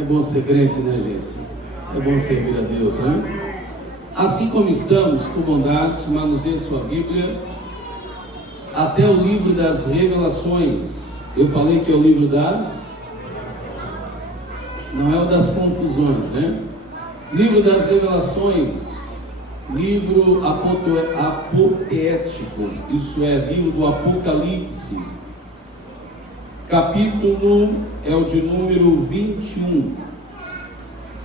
É bom ser crente, né, gente? É bom servir a Deus, né? Assim como estamos, por bondade, manuseie sua Bíblia até o livro das Revelações. Eu falei que é o livro das... Não é o das confusões, né? Livro das Revelações, livro apotético, isso é, livro do Apocalipse. Capítulo é o de número 21.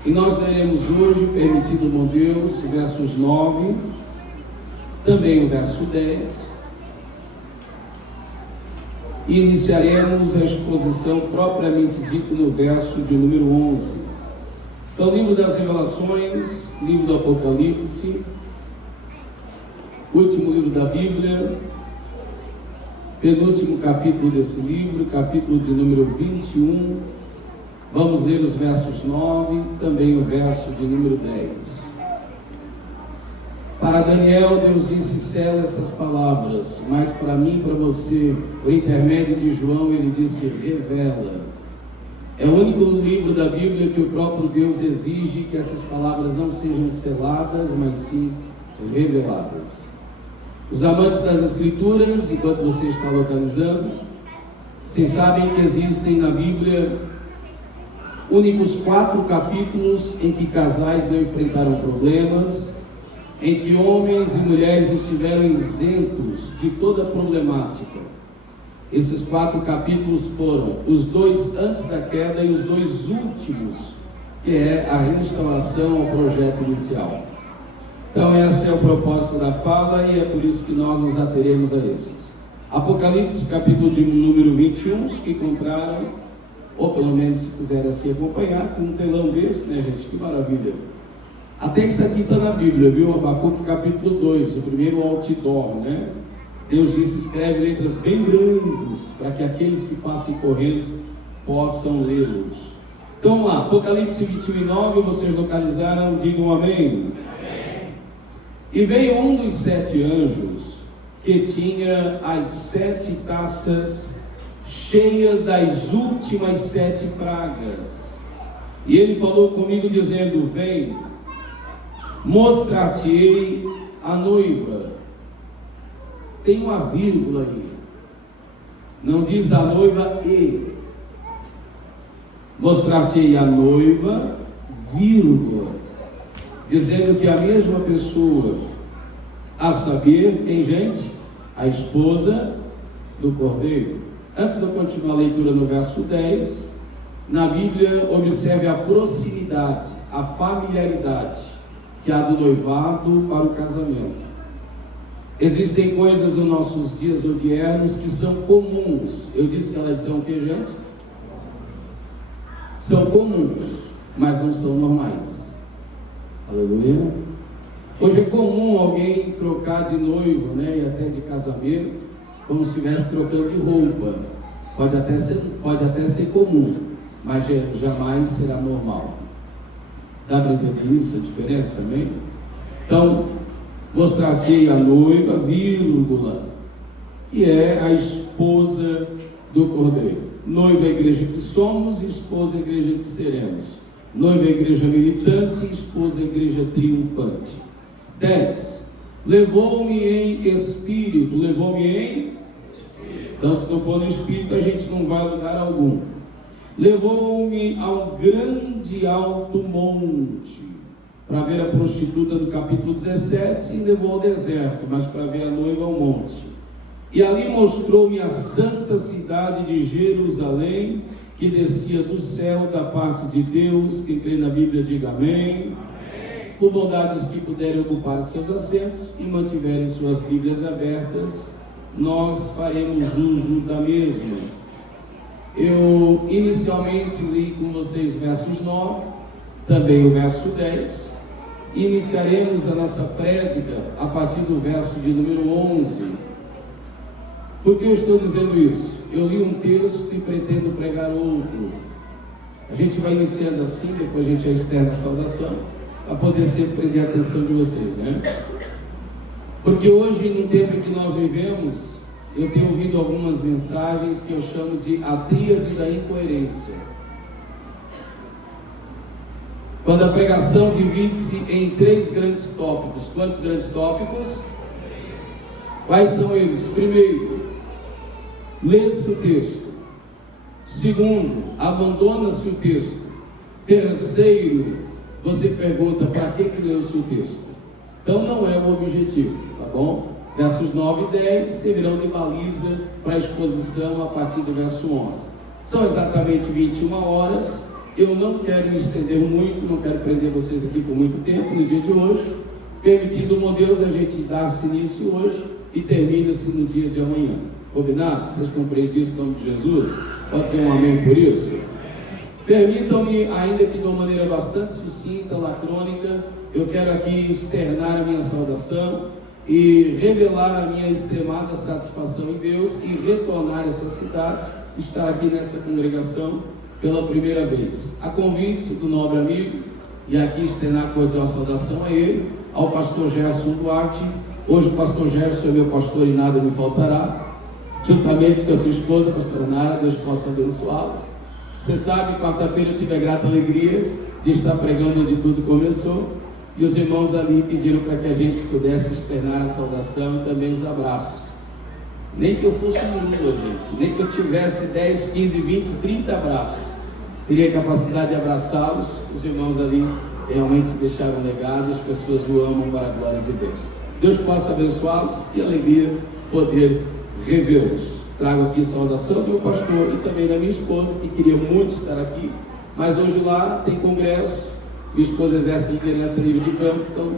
E nós leremos hoje, permitido por Deus, versos 9, também o verso 10. E iniciaremos a exposição propriamente dita no verso de número 11. Então, livro das Revelações, livro do Apocalipse, último livro da Bíblia, penúltimo capítulo desse livro, capítulo de número 21. Vamos ler os versos 9, também o verso de número 10. Para Daniel, Deus disse: sela essas palavras, mas para mim e para você, por intermédio de João, ele disse: revela. É o único livro da Bíblia que o próprio Deus exige que essas palavras não sejam seladas, mas sim reveladas. Os amantes das Escrituras, enquanto você está localizando, vocês sabem que existem na Bíblia únicos 4 capítulos em que casais não enfrentaram problemas, em que homens e mulheres estiveram isentos de toda problemática. Esses 4 capítulos foram os 2 antes da queda e os 2 últimos, que é a restauração ao projeto inicial. Então esse é o propósito da fala e é por isso que nós nos ateremos a esses. Apocalipse, capítulo de número 21, os que encontraram, ou pelo menos se quiserem assim acompanhar, com um telão desse, né, gente? Que maravilha! Até isso aqui está na Bíblia, viu? Abacuque capítulo 2, o primeiro outdoor, né? Deus disse: escreve letras bem grandes, para que aqueles que passem correndo possam lê-los. Então vamos lá, Apocalipse 21 e 9, vocês localizaram, digam amém. Amém. E veio um dos 7 anjos, que tinha as 7 taças cheias das últimas 7 pragas. E ele falou comigo dizendo: vem, mostrar-te-ei a noiva. Tem uma vírgula aí, não diz a noiva e. Mostrar-te-ei a noiva, vírgula, dizendo que a mesma pessoa, a saber, quem, gente? A esposa do Cordeiro. Antes de eu continuar a leitura no verso 10, na Bíblia, observe a proximidade, a familiaridade que há do noivado para o casamento. Existem coisas nos nossos dias odiernos que são comuns. Eu disse que elas são o que, gente? São comuns, mas não são normais. Aleluia. Hoje é comum alguém trocar de noivo, né, e até de casamento, como se estivesse trocando de roupa. Pode até ser comum, mas jamais será normal. Dá para entender isso, a diferença, amém? Então, mostrar-te a noiva, vírgula, que é a esposa do Cordeiro. Noiva é a igreja que somos, esposa é a igreja que seremos. Noiva é a igreja militante, esposa é a igreja triunfante. 10. Levou-me em espírito. Levou-me em espírito. Então, se não for no espírito, a gente não vai a lugar algum. Levou-me a um grande alto monte, para ver a prostituta do capítulo 17, e levou ao deserto, mas para ver a noiva ao monte. E ali mostrou-me a santa cidade de Jerusalém, que descia do céu da parte de Deus. Quem crê na Bíblia, diga amém. Por bondade, os que puderem ocupar seus assentos e mantiverem suas Bíblias abertas, nós faremos uso da mesma. Eu inicialmente li com vocês versos 9, também o verso 10. Iniciaremos a nossa prédica a partir do verso de número 11. Por que eu estou dizendo isso? Eu li um texto e pretendo pregar outro. A gente vai iniciando assim, depois a gente externa a saudação, para poder sempre prender a atenção de vocês, né? Porque hoje, no tempo em que nós vivemos, eu tenho ouvido algumas mensagens que eu chamo de a tríade da incoerência. quando a pregação divide-se em 3 grandes tópicos. Quantos grandes tópicos? Quais são eles? Primeiro, lê-se o texto. Segundo, abandona-se o texto. Terceiro, você pergunta para que leu-se o texto. Então não é o objetivo, tá bom? Versos 9 e 10 servirão de baliza para a exposição a partir do verso 11. São exatamente 21 horas. Eu não quero me estender muito, não quero prender vocês aqui por muito tempo no dia de hoje. Permitido, meu Deus, a gente dar-se início hoje e termina-se no dia de amanhã. Combinado? Vocês compreendem isso em nome de Jesus? Pode ser um amém por isso? Permitam-me, ainda que de uma maneira bastante sucinta, lacrônica, eu quero aqui externar a minha saudação e revelar a minha extremada satisfação em Deus e retornar a essa cidade, estar aqui nessa congregação pela primeira vez. A convite do nobre amigo, e aqui externar a cordial saudação a ele, ao pastor Gerson Duarte. Hoje o pastor Gerson é meu pastor e nada me faltará, juntamente com a sua esposa, a pastora Nara. Deus possa abençoá-los. Você sabe, quarta-feira eu tive a grata alegria de estar pregando onde tudo começou, e os irmãos ali pediram para que a gente pudesse externar a saudação e também os abraços. Nem que eu fosse um Lula, gente, nem que eu tivesse 10, 15, 20, 30 abraços, teria capacidade de abraçá-los. Os irmãos ali realmente se deixaram legado, as pessoas o amam para a glória de Deus. Deus possa abençoá-los e alegria poder revê-los. Trago aqui saudação do meu pastor e também da minha esposa, que queria muito estar aqui, mas hoje lá tem congresso, minha esposa exerce liderança a nível de campo, então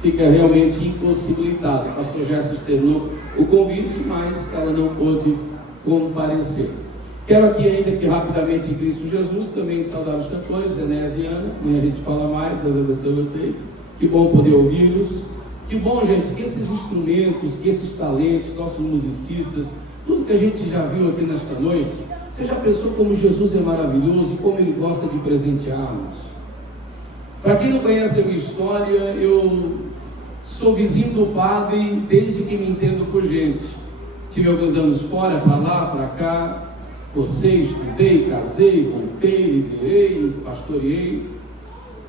fica realmente impossibilitada. O pastor Gerson externou o convite, mas ela não pôde comparecer. Quero aqui ainda que rapidamente em Cristo Jesus também saudar os cantores, Enéas e Ana. Amanhã a gente fala mais, Deus abençoe vocês. Que bom poder ouvi-los. Que bom, gente, que esses instrumentos, que esses talentos, nossos musicistas, tudo que a gente já viu aqui nesta noite, você já pensou como Jesus é maravilhoso e como Ele gosta de presentear-nos? Para quem não conhece a minha história, eu sou vizinho do padre desde que me entendo por gente. Tive alguns anos fora, para lá, para cá, cocei, estudei, casei, voltei, liderei, pastoreei,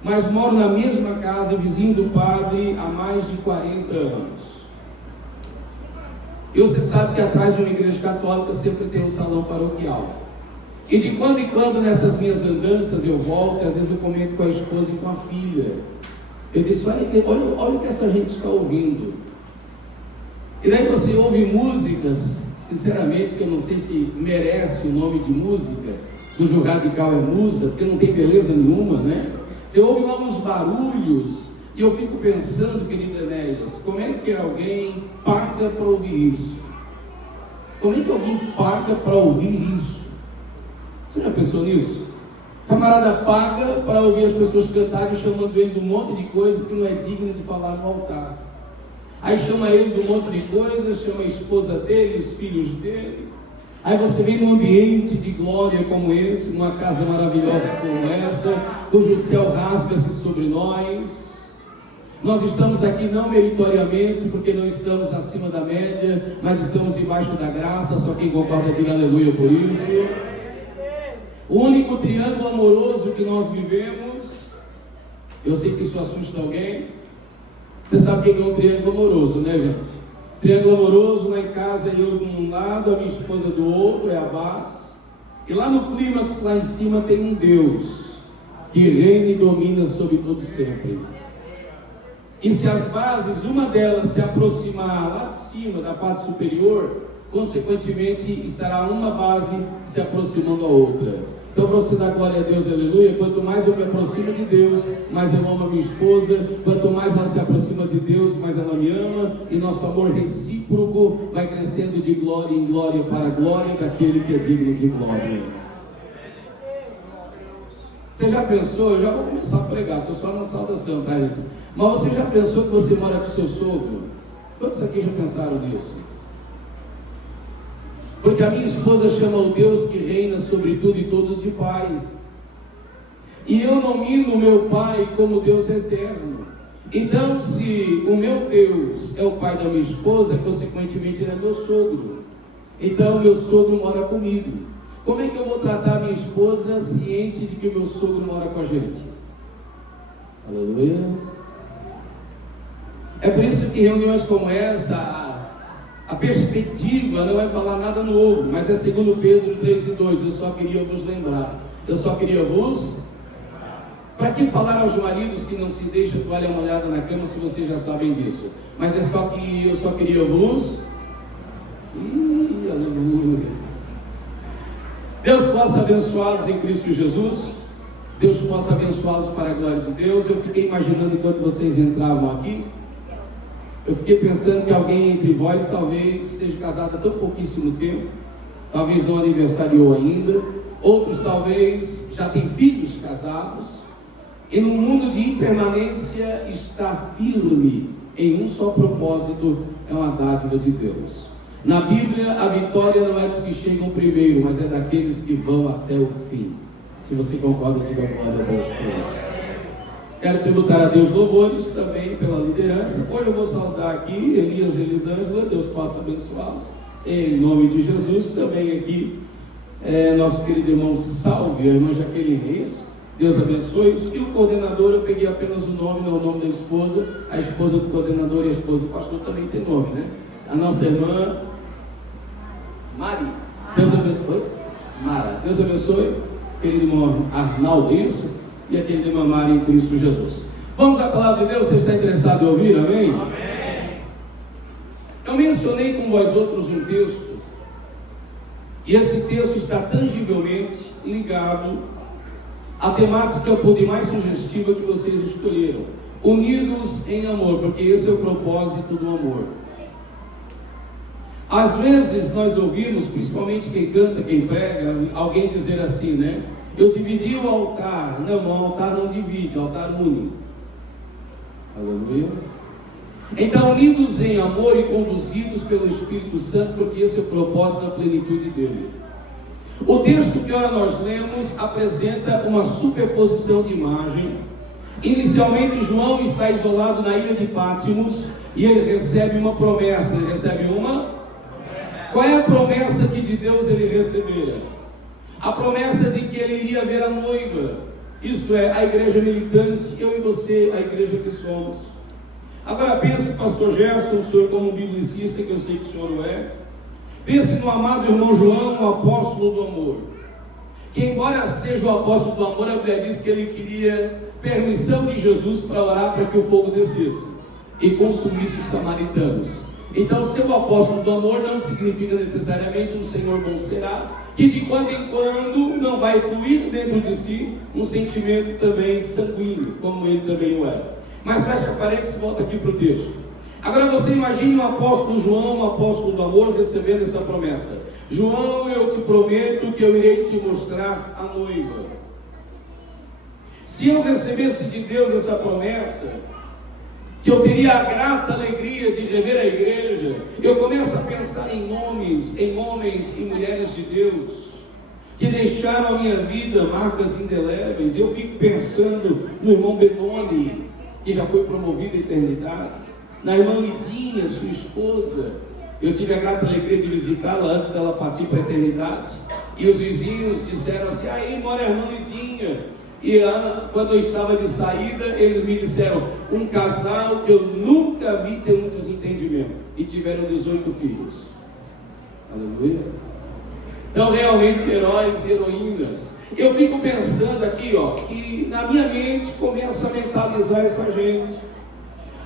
mas moro na mesma casa, vizinho do padre, há mais de 40 anos. E você sabe que atrás de uma igreja católica sempre tem um salão paroquial. E de quando em quando, nessas minhas andanças, eu volto, às vezes eu comento com a esposa e com a filha. Eu disse, olha o que essa gente está ouvindo. E daí você ouve músicas, sinceramente, que eu não sei se merece o nome de música, cujo radical é musa, porque não tem beleza nenhuma, né? Você ouve lá uns barulhos, e eu fico pensando, querido Enéas, como é que alguém paga para ouvir isso? Como é que alguém paga para ouvir isso? Você já pensou nisso? O camarada paga para ouvir as pessoas cantarem, chamando ele de um monte de coisa que não é digno de falar no altar. Aí chama ele de um monte de coisas, chama a esposa dele, os filhos dele. Aí você vem num ambiente de glória como esse, numa casa maravilhosa como essa, cujo céu rasga-se sobre nós. Nós estamos aqui não meritoriamente, porque não estamos acima da média, mas estamos debaixo da graça. Só quem concorda diga aleluia por isso. O único triângulo amoroso que nós vivemos, eu sei que isso assusta alguém. Você sabe o que é um triângulo amoroso, né, gente? Triângulo amoroso, lá em casa, eu de um lado, a minha esposa do outro, é a base. E lá no clímax, lá em cima, tem um Deus que reina e domina sobre todo sempre. E se as bases, uma delas se aproximar lá de cima, da parte superior, consequentemente estará uma base se aproximando da outra. Então, para você dar glória a Deus, aleluia, quanto mais eu me aproximo de Deus, mais eu amo a minha esposa. Quanto mais ela se aproxima de Deus, mais ela me ama. E nosso amor recíproco vai crescendo de glória em glória para a glória daquele que é digno de glória. Você já pensou? Eu já vou começar a pregar, estou só na saudação, tá, gente? Mas você já pensou que você mora com seu sogro? Quantos aqui já pensaram nisso? Porque a minha esposa chama o Deus que reina sobre tudo e todos de Pai. E eu nomino o meu Pai como Deus eterno. Então, se o meu Deus é o pai da minha esposa, consequentemente ele é meu sogro. Então, meu sogro mora comigo. Como é que eu vou tratar a minha esposa ciente de que o meu sogro mora com a gente? Aleluia. É por isso que reuniões como essa, a perspectiva não é falar nada novo, mas é 2 Pedro 3:2. Eu só queria vos lembrar. Para que falar aos maridos que não se deixam toalha molhada na cama se vocês já sabem disso? Mas eu só queria vos. Aleluia. Deus possa abençoá-los em Cristo Jesus. Deus possa abençoá-los para a glória de Deus. Eu fiquei imaginando enquanto vocês entravam aqui. Eu fiquei pensando que alguém entre vós talvez seja casado há tão pouquíssimo tempo. Talvez não aniversariou ainda. Outros talvez já têm filhos casados. E no mundo de impermanência está firme em um só propósito, é uma dádiva de Deus. Na Bíblia, a vitória não é dos que chegam primeiro, mas é daqueles que vão até o fim. Se você concorda, diga glória a Deus por isso. Quero tributar a Deus louvores também pela liderança. Hoje eu vou saudar aqui Elias e Elisângela, Deus possa abençoá-los. Em nome de Jesus, também aqui nosso querido irmão Salve, a irmã Jaqueline, Deus abençoe. E o coordenador, eu peguei apenas o nome, não o nome da esposa. A esposa do coordenador e a esposa do pastor também tem nome, né? A nossa irmã Mari, Deus abençoe. Mara, Deus abençoe. Querido irmão Arnaldo, isso. E a querida irmã Mari em Cristo Jesus. Vamos à palavra de Deus, você está interessado em ouvir? Amém? Amém. Eu mencionei com vós outros um texto. E esse texto está tangivelmente ligado à temática por demais sugestiva que vocês escolheram. Unidos em amor, porque esse é o propósito do amor. Às vezes nós ouvimos, principalmente quem canta, quem prega, alguém dizer assim, né? Eu dividi o altar. Não, o altar não divide, o altar une. Aleluia. Então, unidos em amor e conduzidos pelo Espírito Santo, porque esse é o propósito da plenitude dele. O texto que ora nós lemos apresenta uma superposição de imagem. Inicialmente, João está isolado na ilha de Pátimos e ele recebe uma promessa. Ele recebe uma? Qual é a promessa que de Deus ele recebera? A promessa de que ele iria ver a noiva, isto é, a igreja militante, eu e você, a igreja que somos. Agora pense, pastor Gerson, o senhor como biblicista, que eu sei que o senhor não é. Pense no amado irmão João, o apóstolo do amor, que embora seja o apóstolo do amor, a Bíblia diz que ele queria permissão de Jesus para orar para que o fogo descesse e consumisse os samaritanos. Então, ser o apóstolo do amor não significa necessariamente um Senhor bom será, que de quando em quando não vai fluir dentro de si um sentimento também sanguíneo, como ele também o era. Mas fecha parênteses e volta aqui para o texto. Agora você imagine o apóstolo João, o apóstolo do amor, recebendo essa promessa. João, eu te prometo que eu irei te mostrar a noiva. Se eu recebesse de Deus essa promessa, que eu teria a grata alegria de rever a igreja, eu começo a pensar em nomes, em homens e mulheres de Deus, que deixaram a minha vida marcas indeléveis. Eu fico pensando no irmão Benoni, que já foi promovido à eternidade, na irmã Lidinha, sua esposa. Eu tive a grata alegria de visitá-la antes dela partir para a eternidade, e os vizinhos disseram assim: aí mora a irmã Lidinha. E quando eu estava de saída, eles me disseram: um casal que eu nunca vi ter um desentendimento, e tiveram 18 filhos. Aleluia. Então realmente heróis e heroínas. Eu fico pensando aqui, que na minha mente começa a mentalizar essa gente.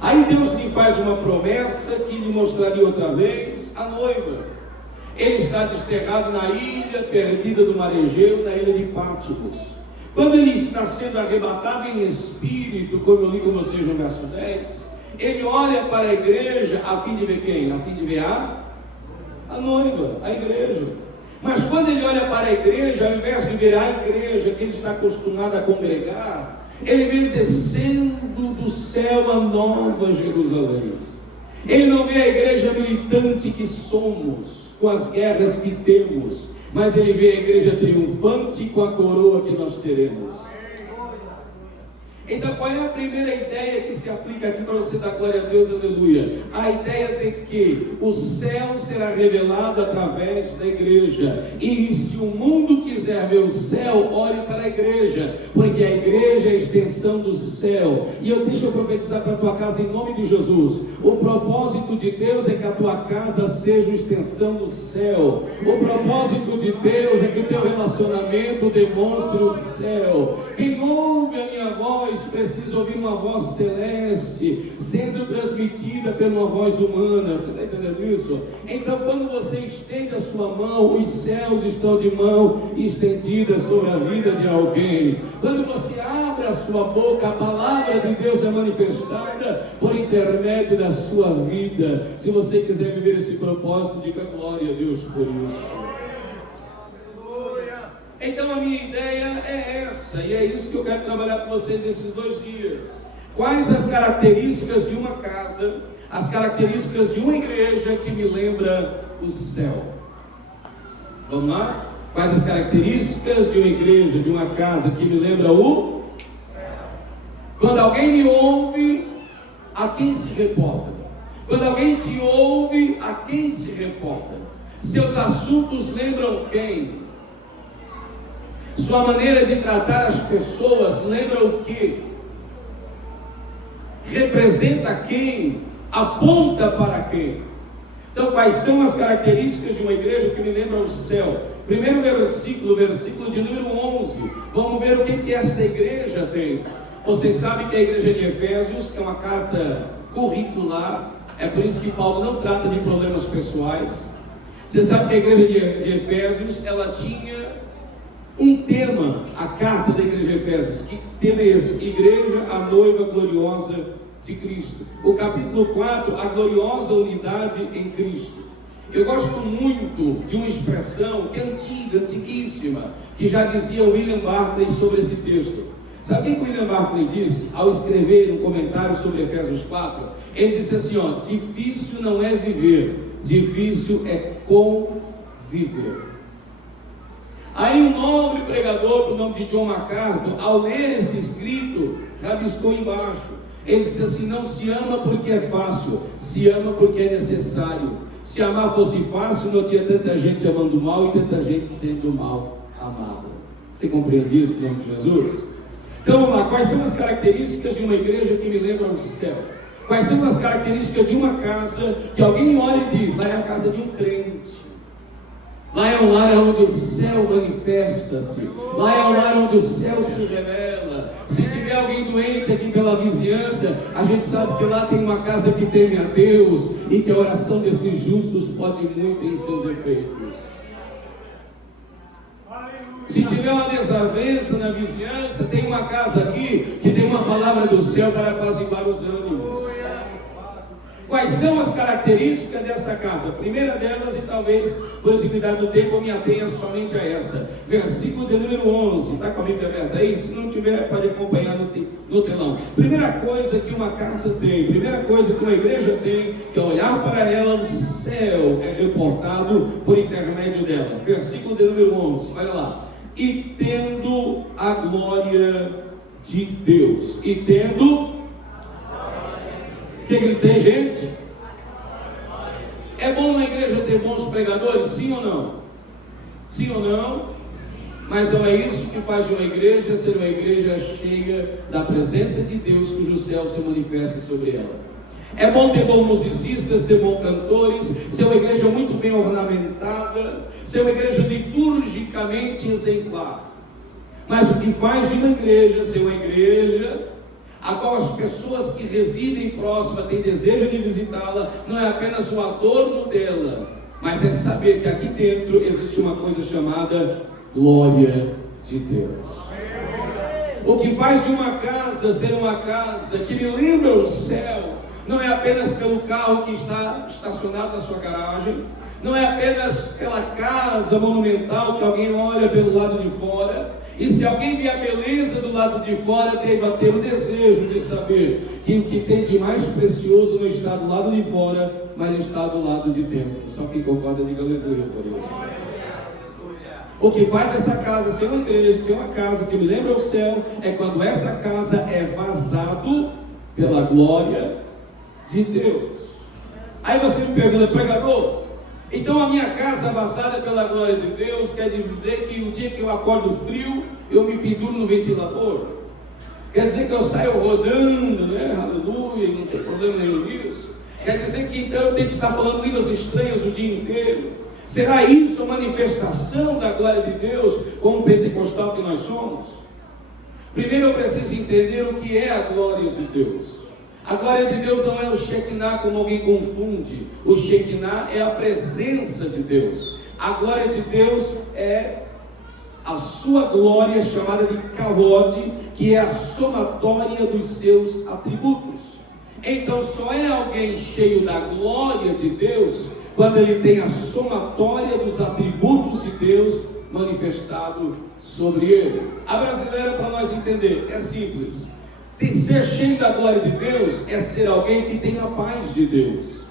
Aí Deus lhe faz uma promessa que lhe mostraria outra vez a noiva. Ele está desterrado na ilha perdida do mar Egeu, na ilha de Pátimos. Quando ele está sendo arrebatado em espírito, como eu li com vocês no verso 10, ele olha para a igreja a fim de ver quem? A fim de ver a noiva, a igreja. Mas quando ele olha para a igreja, ao invés de ver a igreja que ele está acostumado a congregar, ele vê descendo do céu a nova Jerusalém. Ele não vê a igreja militante que somos, com as guerras que temos, mas ele vê a igreja triunfante com a coroa que nós teremos. Então, qual é a primeira ideia que se aplica aqui para você dar glória a Deus, aleluia? A ideia de que o céu será revelado através da igreja. E se o mundo quiser ver o céu, olhe para a igreja, porque a igreja é a extensão do céu. E deixa eu profetizar para a tua casa em nome de Jesus. O propósito de Deus é que a tua casa seja uma extensão do céu. O propósito de Deus é que o teu relacionamento demonstre o céu. Quem ouve a minha voz precisa ouvir uma voz celeste sendo transmitida por uma voz humana. Você está entendendo isso? Então, quando você estende a sua mão, os céus estão de mão estendida sobre a vida de alguém. Quando você abre a sua boca, a palavra de Deus é manifestada por intermédio da sua vida. Se você quiser viver esse propósito, diga glória a Deus por isso. Então a minha ideia é essa, e é isso que eu quero trabalhar com vocês nesses 2 dias. Quais as características de uma casa, as características de uma igreja que me lembra o céu? Vamos lá? Quais as características de uma igreja, de uma casa que me lembra o céu? Quando alguém me ouve, a quem se reporta? Quando alguém te ouve, a quem se reporta? Seus assuntos lembram quem? Sua maneira de tratar as pessoas lembra o quê? Representa quem? Aponta para quem? Então, quais são as características de uma igreja que me lembra o céu? Primeiro versículo de número 11. Vamos ver o que esta igreja tem. Vocês sabem que a igreja de Efésios é uma carta curricular. É por isso que Paulo não trata de problemas pessoais. Você sabe que a igreja de Efésios, ela tinha um tema, a carta da igreja de Efésios. Que tema é esse? Igreja, a noiva gloriosa de Cristo. O capítulo 4, a gloriosa unidade em Cristo. Eu gosto muito de uma expressão que é antiga, antiguíssima, que já dizia William Barclay sobre esse texto. Sabe o que William Barclay disse ao escrever um comentário sobre Efésios 4? Ele disse assim, difícil não é viver, difícil é conviver. Aí um nobre pregador, por nome de John MacArthur, ao ler esse escrito, rabiscou embaixo. Ele disse assim: não se ama porque é fácil, se ama porque é necessário. Se amar fosse fácil, não tinha tanta gente amando mal e tanta gente sendo mal amada. Você compreende isso em nome de Jesus? Então vamos lá, quais são as características de uma igreja que me lembra o céu? Quais são as características de uma casa que alguém olha e diz: lá é a casa de um crente. Lá é um lar onde o céu manifesta-se. Lá é um lar onde o céu se revela. Se tiver alguém doente aqui pela vizinhança, a gente sabe que lá tem uma casa que teme a Deus e que a oração desses justos pode muito em seus efeitos. Se tiver uma desavença na vizinhança, tem uma casa aqui que tem uma palavra do céu para apaziguar os ânimos. Quais são as características dessa casa? A primeira delas, e talvez por exiguidade do tempo eu me atenha somente a essa. Versículo de número 11. Está com a Bíblia aberta aí? Se não tiver, pode acompanhar no telão. Primeira coisa que uma casa tem, primeira coisa que uma igreja tem, que ao olhar para ela, o céu é reportado por intermédio dela. Versículo de número 11. Olha lá. E tendo a glória de Deus. E tendo... O que ele tem, gente? É bom na igreja ter bons pregadores? Sim ou não? Sim ou não? Mas não é isso que faz de uma igreja ser uma igreja cheia da presença de Deus, cujo céu se manifesta sobre ela. É bom ter bons musicistas, ter bons cantores, ser uma igreja muito bem ornamentada, ser uma igreja liturgicamente exemplar. Mas o que faz de uma igreja ser uma igreja a qual as pessoas que residem próxima têm desejo de visitá-la, não é apenas o adorno dela, mas é saber que aqui dentro existe uma coisa chamada glória de Deus. O que faz de uma casa ser uma casa que me lembra o céu, não é apenas pelo carro que está estacionado na sua garagem, não é apenas pela casa monumental que alguém olha pelo lado de fora. E se alguém vê a beleza do lado de fora, deve ter o desejo de saber que o que tem de mais precioso não está do lado de fora, mas está do lado de dentro. Só quem concorda, diga aleluia por isso. O que faz essa casa ser uma igreja, ser uma casa que me lembra o céu, é quando essa casa é vazado pela glória de Deus. Aí você me pergunta, pregador, então a minha casa vazada pela glória de Deus quer dizer que o dia que eu acordo frio, eu me penduro no ventilador? Quer dizer que eu saio rodando, né? Aleluia, não tem problema nenhum nisso. Quer dizer que então eu tenho que estar falando línguas estranhas o dia inteiro? Será isso uma manifestação da glória de Deus, como pentecostal que nós somos? Primeiro eu preciso entender o que é a glória de Deus. A glória de Deus não é o Shekinah, como alguém confunde. O Shekinah é a presença de Deus. A glória de Deus é a sua glória, chamada de Kavod, que é a somatória dos seus atributos. Então só é alguém cheio da glória de Deus quando ele tem a somatória dos atributos de Deus manifestado sobre ele. A brasileira, para nós entender, é simples. Ser cheio da glória de Deus é ser alguém que tem a paz de Deus.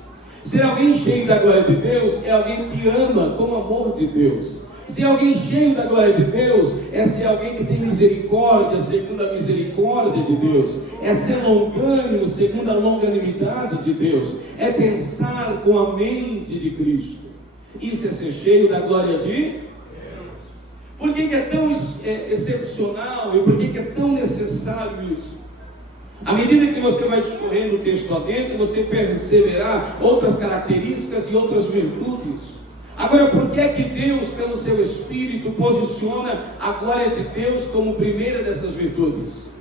Ser alguém cheio da glória de Deus é alguém que ama com o amor de Deus. Ser alguém cheio da glória de Deus é ser alguém que tem misericórdia segundo a misericórdia de Deus. É ser longânimo segundo a longanimidade de Deus. É pensar com a mente de Cristo. Isso é ser cheio da glória de Deus. Por que é tão excepcional e por que é tão necessário isso? À medida que você vai discorrendo o texto adentro, você perceberá outras características e outras virtudes. Agora, por que é que Deus, pelo seu Espírito, posiciona a glória de Deus como primeira dessas virtudes?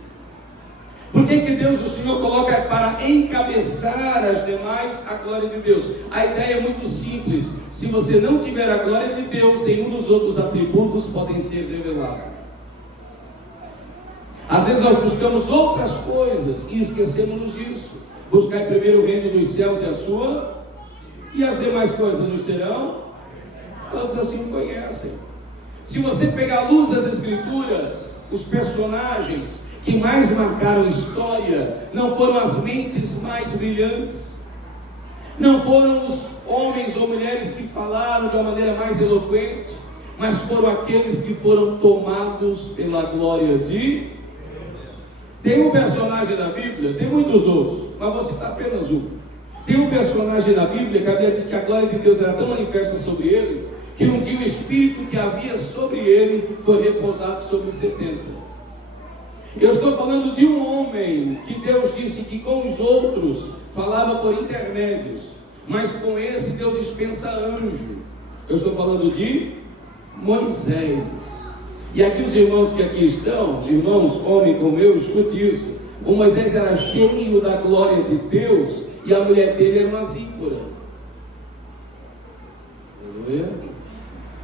Por que que Deus, o Senhor, coloca para encabeçar as demais a glória de Deus? A ideia é muito simples. Se você não tiver a glória de Deus, nenhum dos outros atributos podem ser revelados. Às vezes nós buscamos outras coisas e esquecemos disso. Buscar primeiro o reino dos céus e a sua, e as demais coisas nos serão. Todos assim o conhecem. Se você pegar a luz das Escrituras, os personagens que mais marcaram a história não foram as mentes mais brilhantes, não foram os homens ou mulheres que falaram de uma maneira mais eloquente, mas foram aqueles que foram tomados pela glória de Deus. Tem um personagem da Bíblia, tem muitos outros, mas vou citar apenas um. Tem um personagem da Bíblia que a Bíblia diz que a glória de Deus era tão manifesta sobre ele, que um dia o Espírito que havia sobre ele foi repousado sobre 70. Eu estou falando de um homem que Deus disse que com os outros falava por intermédios, mas com esse Deus dispensa anjo. Eu estou falando de Moisés. E aqui os irmãos que aqui estão, irmãos, homem como eu, escute isso. O Moisés era cheio da glória de Deus e a mulher dele era uma zípora.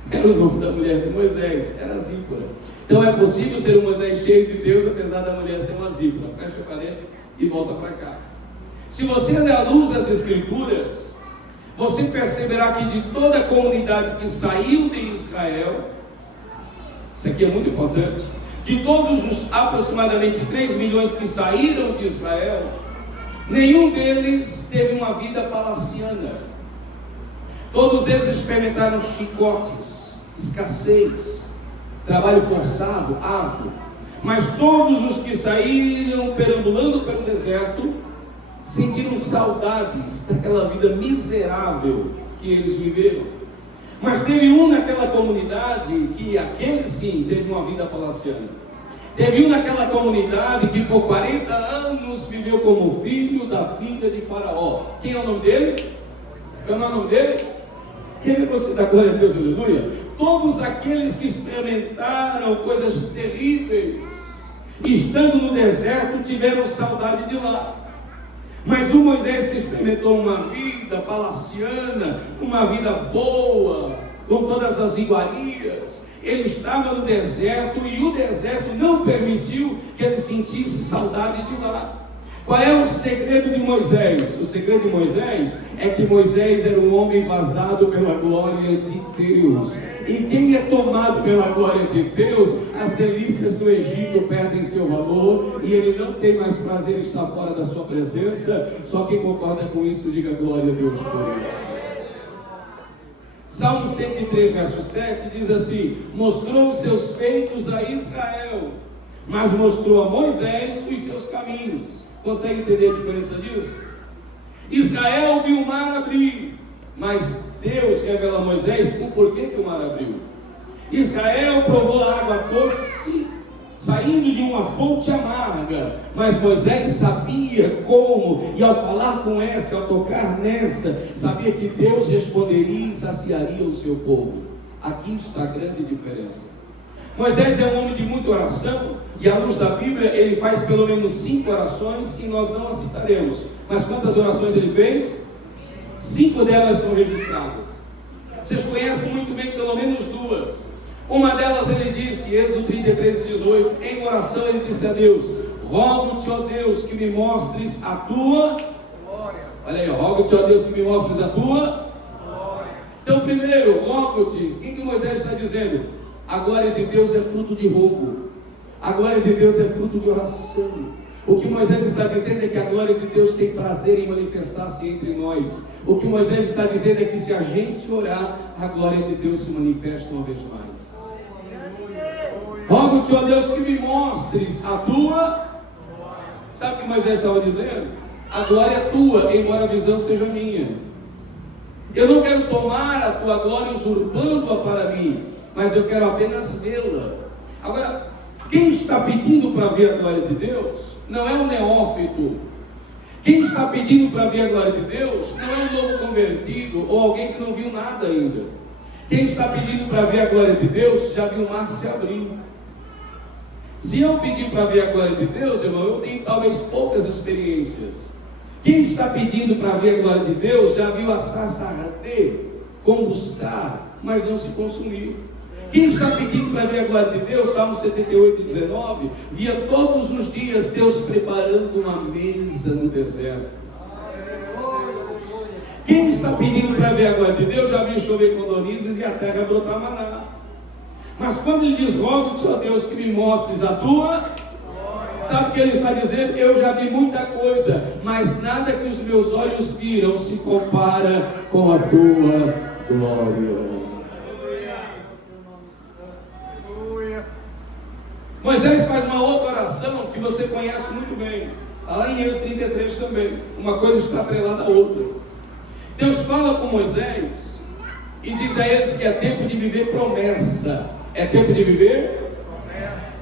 Era o nome da mulher de Moisés, era zípora. Então é possível ser um Moisés cheio de Deus, apesar da mulher ser uma zípora. Fecha o parênteses e volta para cá. Se você der a luz às Escrituras, você perceberá que de toda a comunidade que saiu de Israel, isso aqui é muito importante, de todos os aproximadamente 3 milhões que saíram de Israel, nenhum deles teve uma vida palaciana. Todos eles experimentaram chicotes, escassez, trabalho forçado, árduo. Mas todos os que saíram perambulando pelo deserto sentiram saudades daquela vida miserável que eles viveram. Mas teve um naquela comunidade que aquele sim teve uma vida palaciana. Teve um naquela comunidade que por 40 anos viveu como filho da filha de Faraó. Quem é o nome dele? Qual é o nome dele? Quem é você da glória de Deus, aleluia? Todos aqueles que experimentaram coisas terríveis, estando no deserto, tiveram saudade de lá. Mas o Moisés que experimentou uma vida palaciana, uma vida boa, com todas as iguarias, ele estava no deserto e o deserto não permitiu que ele sentisse saudade de lá. Qual é o segredo de Moisés? O segredo de Moisés é que Moisés era um homem vazado pela glória de Deus. E quem é tomado pela glória de Deus, as delícias do Egito perdem seu valor e ele não tem mais prazer em estar fora da sua presença. Só quem concorda com isso, diga glória a Deus por isso. Salmo 103, verso 7 diz assim: mostrou os seus feitos a Israel, mas mostrou a Moisés os seus caminhos. Consegue entender a diferença disso? Israel viu o mar abrir, mas Deus revela a Moisés o porquê que o mar abriu. Israel provou a água doce saindo de uma fonte amarga, mas Moisés sabia como, e ao falar com essa, ao tocar nessa, sabia que Deus responderia e saciaria o seu povo. Aqui está a grande diferença. Moisés é um homem de muita oração, e à luz da Bíblia ele faz pelo menos 5 orações que nós não as citaremos. Mas quantas orações ele fez? 5 delas são registradas. Vocês conhecem muito bem pelo menos 2. Uma delas ele disse, Êxodo 33:18, em oração ele disse a Deus: rogo-te, ó Deus, que me mostres a tua glória. Olha aí, rogo-te, ó Deus, que me mostres a tua glória. Então, primeiro, rogo-te. O que Moisés está dizendo? A glória de Deus é fruto de rogo. A glória de Deus é fruto de oração. O que Moisés está dizendo é que a glória de Deus tem prazer em manifestar-se entre nós. O que Moisés está dizendo é que se a gente orar, a glória de Deus se manifesta uma vez mais. Rogo-te, ó Deus, que me mostres a tua. Sabe o que Moisés estava dizendo? A glória é tua, embora a visão seja minha. Eu não quero tomar a tua glória usurpando-a para mim, mas eu quero apenas vê-la. Agora, quem está pedindo para ver a glória de Deus não é um neófito. Quem está pedindo para ver a glória de Deus não é um novo convertido ou alguém que não viu nada ainda. Quem está pedindo para ver a glória de Deus já viu o mar se abrir. Se eu pedir para ver a glória de Deus, irmão, eu tenho talvez poucas experiências. Quem está pedindo para ver a glória de Deus já viu a sarça arder, combustar, mas não se consumir. Quem está pedindo para ver a glória de Deus, Salmo 78:19, via todos os dias Deus preparando uma mesa no deserto. Quem está pedindo para ver a glória de Deus já viu chover codornizes e a terra brotar maná. Mas quando ele diz, rogo-te, ó Deus, que me mostres a tua, sabe o que ele está dizendo? Eu já vi muita coisa, mas nada que os meus olhos viram se compara com a tua glória. Moisés faz uma outra oração que você conhece muito bem. Está lá em Êxodo 33 também. Uma coisa está atrelada à outra. Deus fala com Moisés e diz a eles que é tempo de viver promessa. É tempo de viver promessa.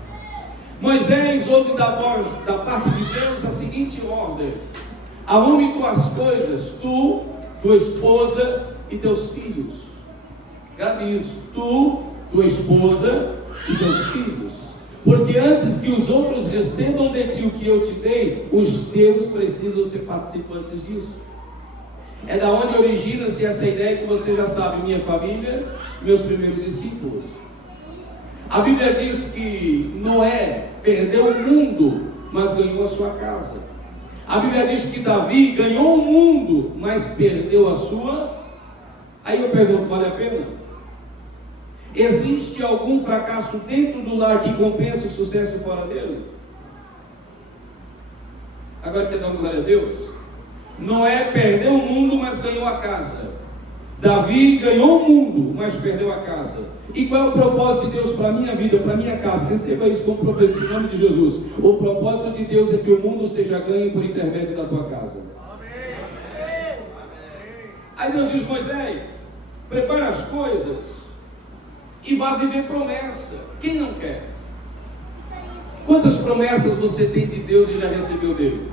Moisés ouve da voz da parte de Deus a seguinte ordem: arrume tuas coisas, tu, tua esposa e teus filhos. Grave isso: tu, tua esposa e teus filhos. Porque antes que os outros recebam de ti o que eu te dei, os teus precisam ser participantes disso. É da onde origina-se essa ideia que você já sabe: minha família, meus primeiros discípulos. A Bíblia diz que Noé perdeu o mundo, mas ganhou a sua casa. A Bíblia diz que Davi ganhou o mundo, mas perdeu a sua. Aí eu pergunto, vale a pena? Existe algum fracasso dentro do lar que compensa o sucesso fora dele? Agora quer dar uma glória a Deus? Noé perdeu o mundo, mas ganhou a casa. Davi ganhou o mundo, mas perdeu a casa. E qual é o propósito de Deus para a minha vida, para a minha casa? Receba isso como profecia em nome de Jesus. O propósito de Deus é que o mundo seja ganho por intermédio da tua casa. Amém. Aí Deus diz: Moisés, prepara as coisas e vá viver promessa. Quem não quer? Quantas promessas você tem de Deus e já recebeu dele?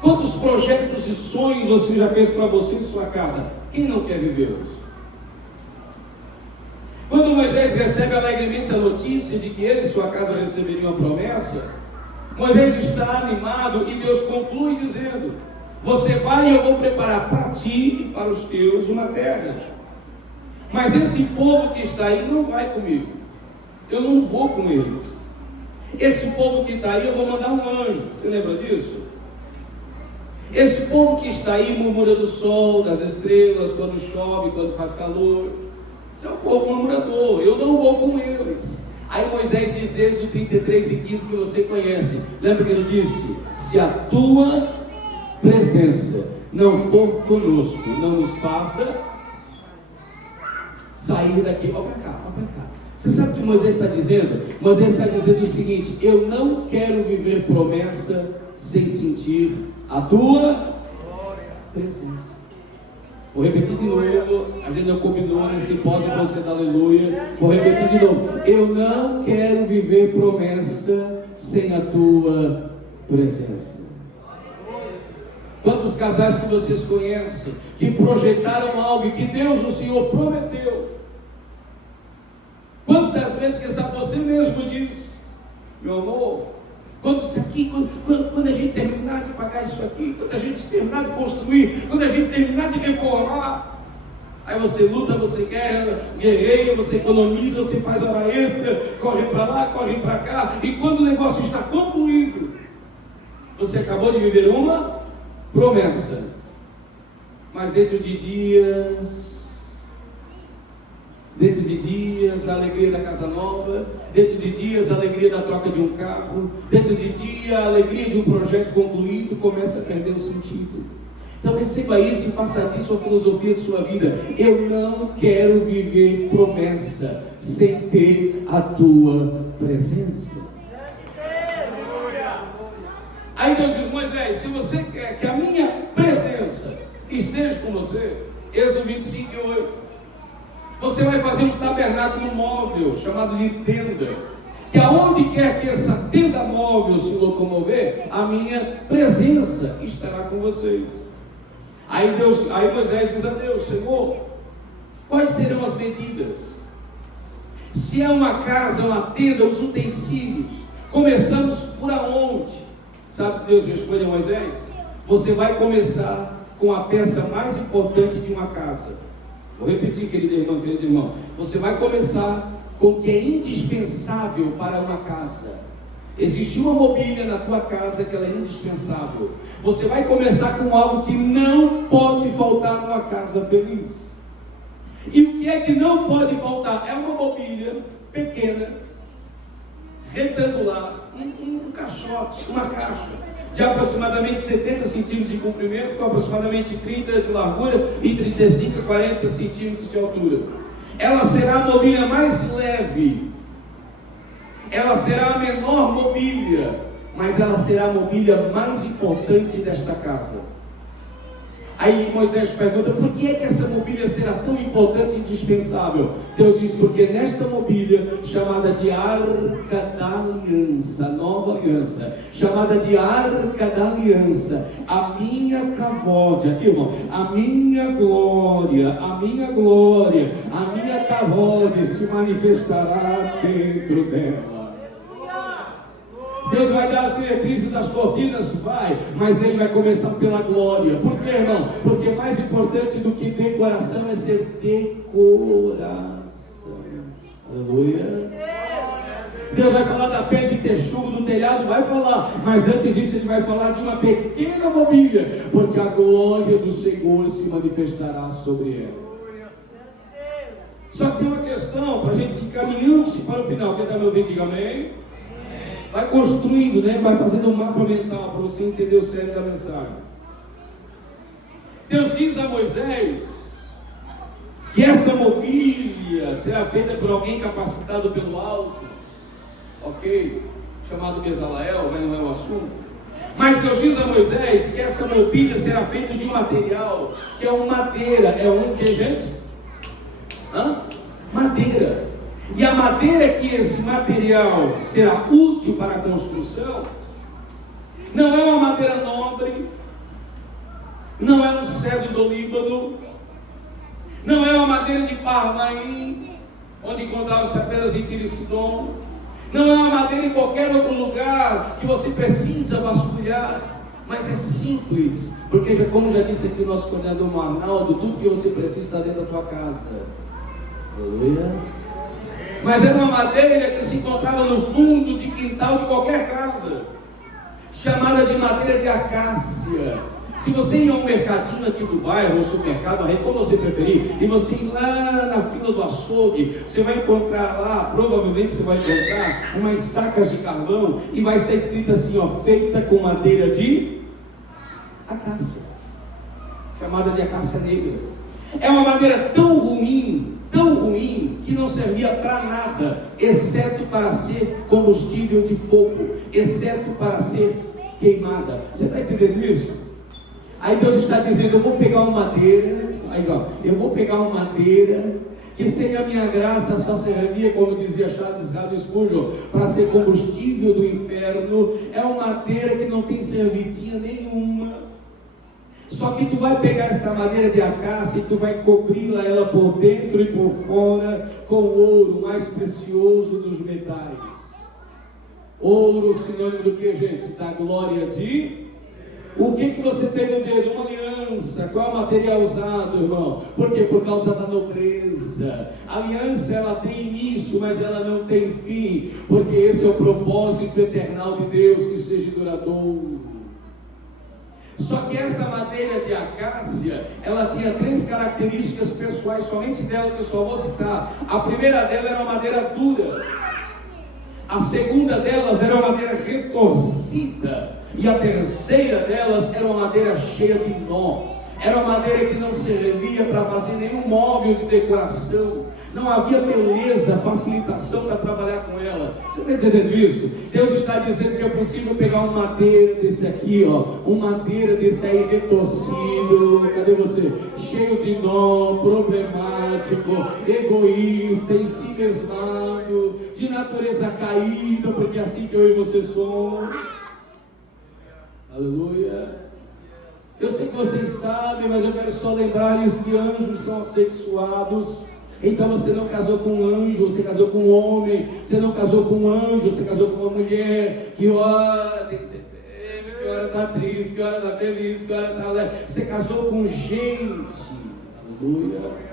Quantos projetos e sonhos você já fez para você e sua casa? Quem não quer vivê-los? Quando Moisés recebe alegremente a notícia de que ele e sua casa receberiam a promessa, Moisés está animado e Deus conclui dizendo: você vai e eu vou preparar para ti e para os teus uma terra. Mas esse povo que está aí não vai comigo. Eu não vou com eles. Esse povo que está aí eu vou mandar um anjo. Você lembra disso? Esse povo que está aí murmura do sol, das estrelas, quando chove, quando faz calor. Esse é um povo murmurador. Eu não vou com eles. Aí Moisés diz, Êxodo 33:15, que você conhece. Lembra que ele disse: se a tua presença não for conosco, não nos faça sair daqui. Ó para cá, ó para cá. Você sabe o que Moisés está dizendo? Moisés está dizendo o seguinte: eu não quero viver promessa sem sentir a tua presença. Vou repetir de novo, a gente não combinou nesse simpósio para você dar aleluia. Vou repetir de novo: eu não quero viver promessa sem a tua presença. Quantos casais que vocês conhecem que projetaram algo que Deus, o Senhor, prometeu? Quantas vezes, quem sabe, você mesmo diz: meu amor, quando a gente terminar de pagar isso aqui, quando a gente terminar de construir, quando a gente terminar de reformar, aí você luta, você guerreia, você economiza, você faz hora extra, corre para lá, corre para cá, e quando o negócio está concluído, você acabou de viver uma promessa, mas dentro de dias, a alegria da casa nova, dentro de dias, a alegria da troca de um carro, dentro de dias, a alegria de um projeto concluído começa a perder o sentido. Então receba isso e faça disso a filosofia de sua vida. Eu não quero viver promessa sem ter a tua presença. Aí Deus diz: Moisés, se você quer que a minha presença esteja com você, Êxodo 25:8, você vai fazer um tabernáculo móvel, chamado de tenda, que aonde quer que essa tenda móvel se locomover, a minha presença estará com vocês. Aí Moisés diz a Deus: Senhor, quais serão as medidas? Se é uma casa, uma tenda, os utensílios, começamos por aonde? Sabe o que Deus responde a Moisés? Você vai começar com a peça mais importante de uma casa. Vou repetir, querido irmão. Você vai começar com o que é indispensável para uma casa. Existe uma mobília na tua casa que ela é indispensável. Você vai começar com algo que não pode faltar numa casa feliz. E o que é que não pode faltar? É uma mobília pequena, retangular, um caixote, uma caixa de aproximadamente 70 centímetros de comprimento, com aproximadamente 30 de largura e 35 a 40 centímetros de altura. Ela será a mobília mais leve, ela será a menor mobília, mas ela será a mobília mais importante desta casa. Aí Moisés pergunta: por que é que essa mobília será tão importante e indispensável? Deus diz: porque nesta mobília, chamada de Arca da Aliança, nova aliança, chamada de Arca da Aliança, a minha cavode, aqui irmão, a minha glória, a minha cavode se manifestará dentro dela. Deus vai dar as diretrizes das cortinas, mas Ele vai começar pela glória. Por quê, irmão? Porque mais importante do que decoração é ser decoração. Aleluia. Deus vai falar da pedra de texugo, do telhado, vai falar, mas antes disso Ele vai falar de uma pequena mobília, porque a glória do Senhor se manifestará sobre ela. Só que tem uma questão, para a gente se caminhando-se para o final. Quem está me ouvindo, diga amém. Vai construindo, né? Vai fazendo um mapa mental para você entender o cerne da mensagem. Deus diz a Moisés que essa mobília será feita por alguém capacitado pelo alto, ok? Chamado Bezaleel, mas não é o assunto. Mas Deus diz a Moisés que essa mobília será feita de um material, que é uma madeira. É um que, gente? Madeira. E a madeira que esse material será útil para a construção, não é uma madeira nobre, não é um cedro do Líbano, não é uma madeira de Parmaim, onde encontravam-se pedras em Tiro e Sidom, não é uma madeira em qualquer outro lugar que você precisa vasculhar, mas é simples, porque como já disse aqui o nosso coordenador Arnaldo, tudo que você precisa está dentro da tua casa. Aleluia. Mas era uma madeira que se encontrava no fundo de quintal de qualquer casa, chamada de madeira de acácia. Se você ir a um mercadinho aqui do bairro, ou supermercado, como você preferir, e você ir lá na fila do açougue, você vai encontrar lá, provavelmente você vai encontrar umas sacas de carvão, e vai ser escrito assim, feita com madeira de acácia, chamada de acácia negra. É uma madeira tão ruim tão ruim que não servia para nada, exceto para ser combustível de fogo, exceto para ser queimada. Você está entendendo isso? Aí Deus está dizendo: eu vou pegar uma madeira, eu vou pegar uma madeira que sem a minha graça só servia, como dizia Charles Haddon Spurgeon, para ser combustível do inferno. É uma madeira que não tem serventia nenhuma. Só que tu vai pegar essa madeira de acácia e tu vai cobri-la ela por dentro e por fora com ouro, mais precioso dos metais. Ouro, sinônimo do que, gente? Da glória de... O que você tem no dedo? Uma aliança. Qual é o material usado, irmão? Por quê? Por causa da nobreza. A aliança, ela tem início, mas ela não tem fim, porque esse é o propósito eternal de Deus, que seja duradouro. Só que essa madeira de acácia, ela tinha 3 características pessoais, somente dela que eu só vou citar. A primeira dela era uma madeira dura. A segunda delas era uma madeira retorcida. E a terceira delas era uma madeira cheia de nó. Era uma madeira que não servia para fazer nenhum móvel de decoração. Não havia beleza, facilitação para trabalhar com ela. Você está entendendo isso? Deus está dizendo que eu preciso pegar uma madeira desse aqui, uma madeira desse aí retorcido. Cadê você? Cheio de nó, problemático, egoísta, em si mesmado, de natureza caída, porque é assim que eu e você somos. Aleluia. Eu sei que vocês sabem, mas eu quero só lembrar-lhes que anjos são assexuados. Então você não casou com um anjo, você casou com um homem. Você não casou com um anjo, você casou com uma mulher. Que hora tem que ter fé, que hora está triste, que hora está feliz, que hora está leve. Você casou com gente. Aleluia.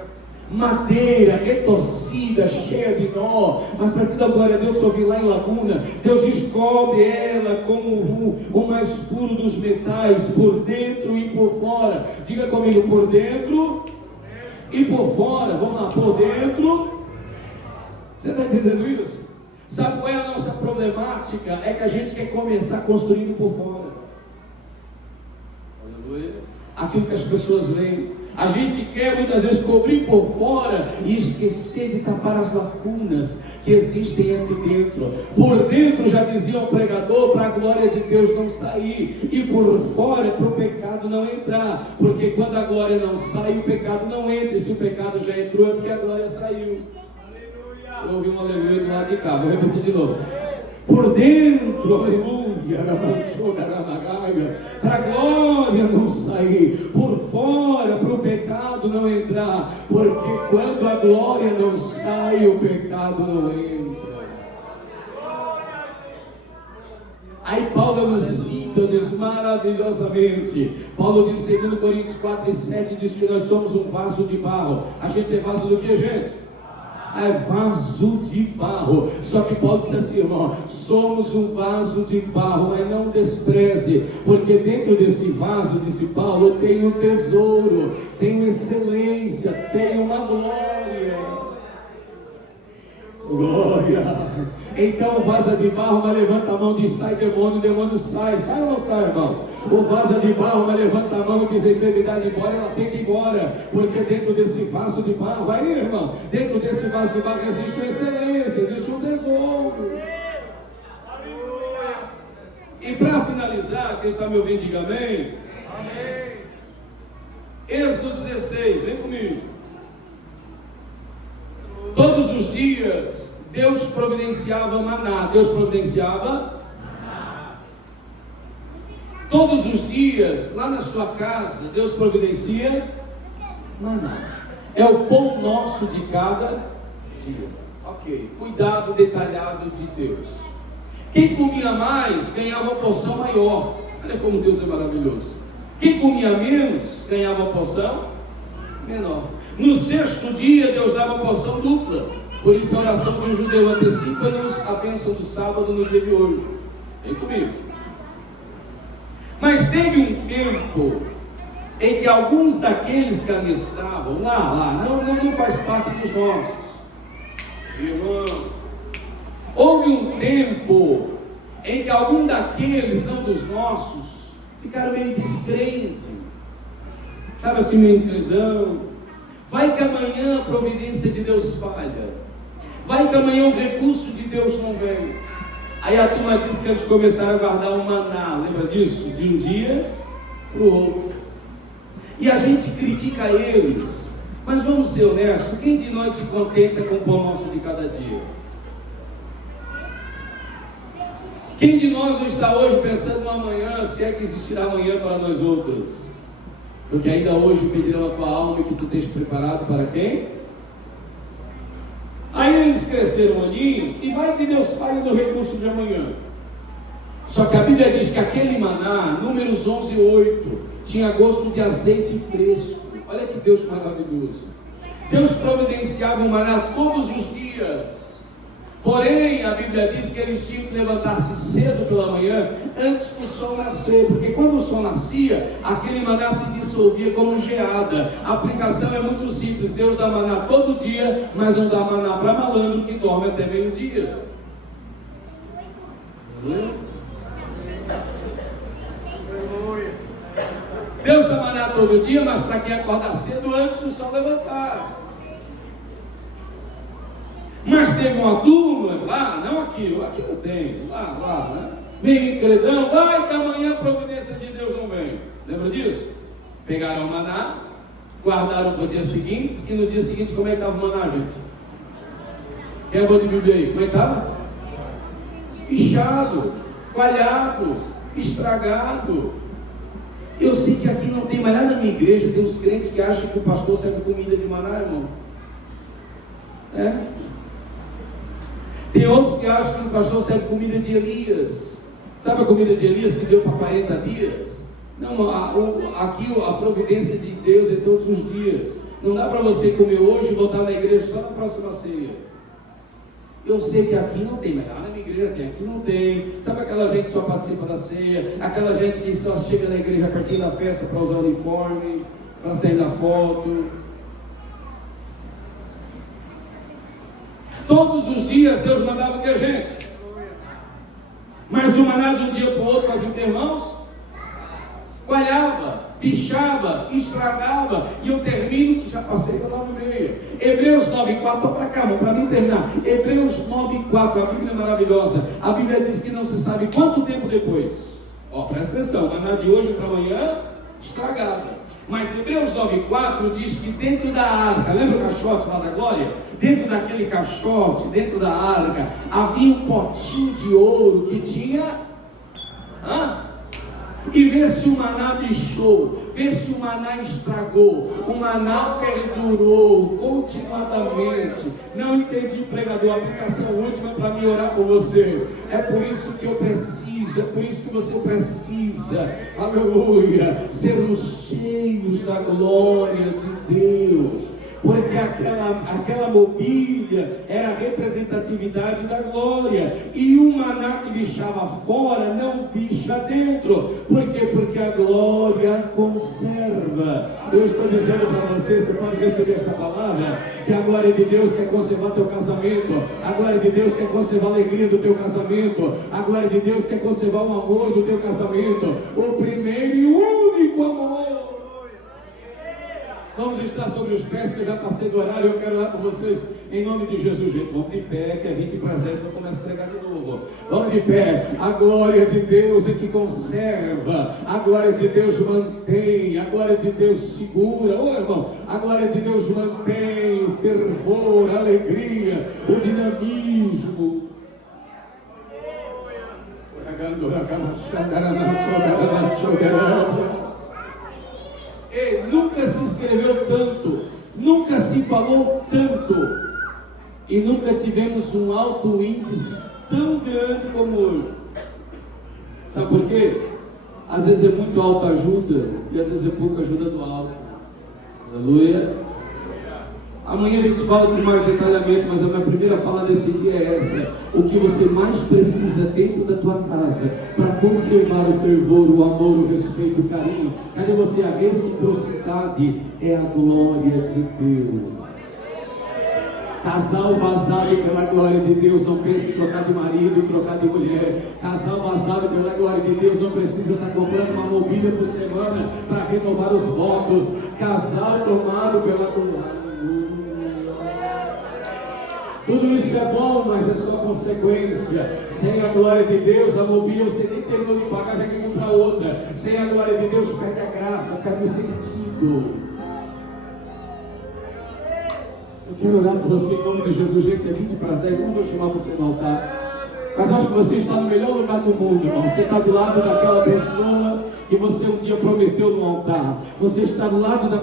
Madeira retorcida, cheia de nó. Mas para te dar glória a Deus, eu vi lá em Laguna, Deus descobre ela como o mais puro dos metais, por dentro e por fora. Diga comigo: por dentro e por fora. Vamos lá, por dentro. Você está entendendo isso? Sabe qual é a nossa problemática? É que a gente quer começar construindo por fora. Aleluia. Aquilo que as pessoas veem. A gente quer muitas vezes cobrir por fora e esquecer de tapar as lacunas que existem aqui dentro. Por dentro, já dizia o pregador, para a glória de Deus não sair, e por fora para o pecado não entrar, porque quando a glória não sai, o pecado não entra. E se o pecado já entrou, é porque a glória saiu. Aleluia. Eu ouvi um aleluia do lado de cá, vou repetir de novo. Por dentro, aleluia, para a glória não sair, por fora, para o pecado não entrar, porque quando a glória não sai, o pecado não entra. Aí Paulo nos cita maravilhosamente. Paulo diz em 2 Coríntios 4:7, diz que nós somos um vaso de barro. A gente é vaso do que, gente? É vaso de barro. Só que Paulo disse assim, irmão: somos um vaso de barro, mas não despreze, porque dentro desse vaso, disse Paulo, tem um tesouro, tem excelência, tem uma glória. Glória. Então o vaso de barro, mas levanta a mão e diz: sai demônio, o demônio sai. Sai ou não sai, irmão? O vaso de barro, mas levanta a mão e diz: a enfermidade embora, ela tem que ir embora. Porque dentro desse vaso de barro, aí, irmão, dentro desse vaso de barro existe uma excelência, existe um tesouro. E para finalizar, quem está me ouvindo, diga amém. Amém. Êxodo 16, vem comigo. Todos os dias Deus providenciava maná. Deus providenciava maná. Todos os dias, lá na sua casa, Deus providencia maná. É o pão nosso de cada dia. Ok, cuidado detalhado de Deus. Quem comia mais, ganhava uma porção maior. Olha como Deus é maravilhoso. Quem comia menos, ganhava uma porção menor. No sexto dia, Deus dava uma porção dupla. Por isso a oração de um judeu antecipa-nos a bênção do sábado no dia de hoje. Vem comigo. Mas teve um tempo em que alguns daqueles que ali estavam, não faz parte dos nossos, irmão. Houve um tempo em que algum daqueles, não dos nossos, ficaram meio descrentes, sabe assim, meio entredão. Vai que amanhã a providência de Deus falha. Vai que amanhã o recurso de Deus não vem. Aí a turma disse que eles começaram a guardar um maná, lembra disso? De um dia para o outro. E a gente critica eles. Mas vamos ser honestos, quem de nós se contenta com o pão nosso de cada dia? Quem de nós não está hoje pensando no amanhã, se é que existirá amanhã para nós outros? Porque ainda hoje pedirão a tua alma e que tu tens preparado para quem? Aí eles cresceram um aninho e vai que Deus fale no recurso de amanhã. Só que a Bíblia diz que aquele maná, Números 11:8, tinha gosto de azeite fresco. Olha que Deus maravilhoso. Deus providenciava o maná todos os dias. Porém, a Bíblia diz que eles tinham que levantar-se cedo pela manhã, antes do sol nascer, porque quando o sol nascia, aquele maná se dissolvia como geada. A aplicação é muito simples: Deus dá maná todo dia, mas não dá maná para malandro que dorme até meio-dia. Deus dá maná todo dia, mas para quem acordar cedo antes do sol levantar. Mas teve uma turma lá, não aqui não tem, lá, né? Meio incredão, vai que amanhã a providência de Deus não vem. Lembra disso? Pegaram o maná, guardaram para o dia seguinte, e no dia seguinte como é que estava o maná, gente? Quem é bom de Bíblia aí? Como é que estava? Inchado, coalhado, estragado. Eu sei que aqui não tem, mas lá na minha igreja tem uns crentes que acham que o pastor serve comida de maná, irmão. Tem outros que acham que o pastor serve comida de Elias. Sabe a comida de Elias que deu para 40 dias? Não, aqui a providência de Deus é todos os dias. Não dá para você comer hoje e voltar na igreja só na próxima ceia. Eu sei que aqui não tem, mas lá na minha igreja tem, aqui não tem. Sabe aquela gente que só participa da ceia? Aquela gente que só chega na igreja a partir da festa para usar o uniforme, para sair na foto. Todos os dias Deus mandava o que a gente? Mas o maná de um dia para o outro fazia o que, irmãos? Coalhava, pichava, estragava. E eu termino, que já passei da 9:30. Hebreus 9:4, estou para cá, para mim terminar. Hebreus 9:4, a Bíblia é maravilhosa. A Bíblia diz que não se sabe quanto tempo depois. Presta atenção, maná de hoje para amanhã, estragado. Mas Hebreus 9:4 diz que dentro da arca, lembra o caixote lá da glória? Dentro daquele caixote, dentro da arca, havia um potinho de ouro que tinha... E vê se o maná bichou, vê se o maná estragou, o maná perdurou continuadamente. Não entendi, pregador, a aplicação última para mim orar por você. É por isso que eu preciso, é por isso que você precisa, aleluia, sermos cheios da glória de Deus. Porque aquela mobília era a representatividade da glória. E o maná que bichava fora não bicha dentro. Por quê? Porque a glória conserva. Eu estou dizendo para você pode receber esta palavra, que a glória de Deus quer conservar teu casamento. A glória de Deus quer conservar a alegria do teu casamento. A glória de Deus quer conservar o amor do teu casamento. O primeiro e único amor. Vamos estar sobre os pés, que eu já passei do horário. Eu quero orar com vocês em nome de Jesus. Gente, vamos de pé, que é 20 para as 10 eu começo a pregar de novo. Vamos de pé. A glória de Deus é que conserva, a glória de Deus mantém, a glória de Deus segura. Irmão, a glória de Deus mantém o fervor, a alegria, o dinamismo. Nunca se escreveu tanto, nunca se falou tanto, e nunca tivemos um alto índice tão grande como hoje. Sabe por quê? Às vezes é muito autoajuda e às vezes é pouca ajuda do alto. Aleluia. Amanhã a gente fala com mais detalhamento, mas a minha primeira fala desse dia é essa: o que você mais precisa dentro da tua casa para conservar o fervor, o amor, o respeito, o carinho, cadê você? A reciprocidade é a glória de Deus. Casal vazado pela glória de Deus, não pense em trocar de marido, trocar de mulher. Casal vazado pela glória de Deus, não precisa estar comprando uma mobília por semana para renovar os votos. Casal tomado pela glória. Tudo isso é bom, mas é só consequência. Sem a glória de Deus, a mobília você nem terminou de pagar, já quer comprar outra. Sem a glória de Deus, perde a graça, perde o sentido. Eu quero orar por você em nome de Jesus. Gente, é 20 para as 10, não vou chamar você no altar. Mas acho que você está no melhor lugar do mundo, irmão. Você está do lado daquela pessoa que você um dia prometeu no altar. Você está do lado da